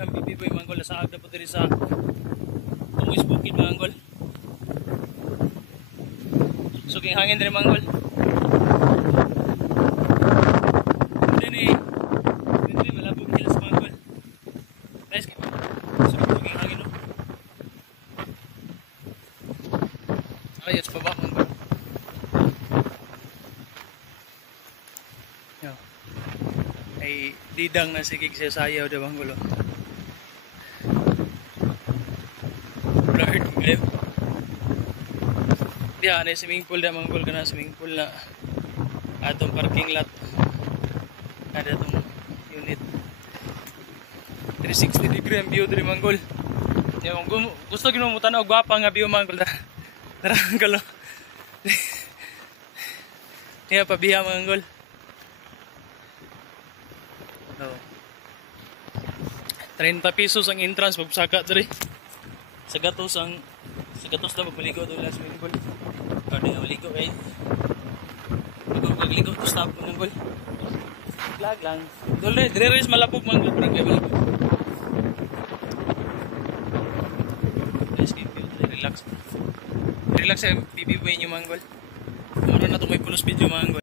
ang bibiboy manggol sa agda po diri sa Tumoy's Bukid manggol. Suging hangin diri manggol. Dini malabog hills manggol. Nice kay. Suging hangin no. Ayos pa ba manggol? Yo. Ay didang na sigig sa sayaw de manggol. Blurred kayo. Diyan ay swimming pool na manggol kana swimming pool na atong parking lot. Ada tong unit 360 degree ang view diri manggol. Yung gusto gino mo tanaw gwapa nga view manggol. Tara manggol. Niya pa biya manggol. Oh. 30 pesos ang entrance pagpasaka diri. Sa gatos na magligo doon last swimming pool. Kada na maligo kay. Magligo to stop manggol. Lag lang. Dole, dire ris malapog manggol pero kay balik. Relax. Relax sa BBW niyo manggol. Mura na to may pulos video manggol.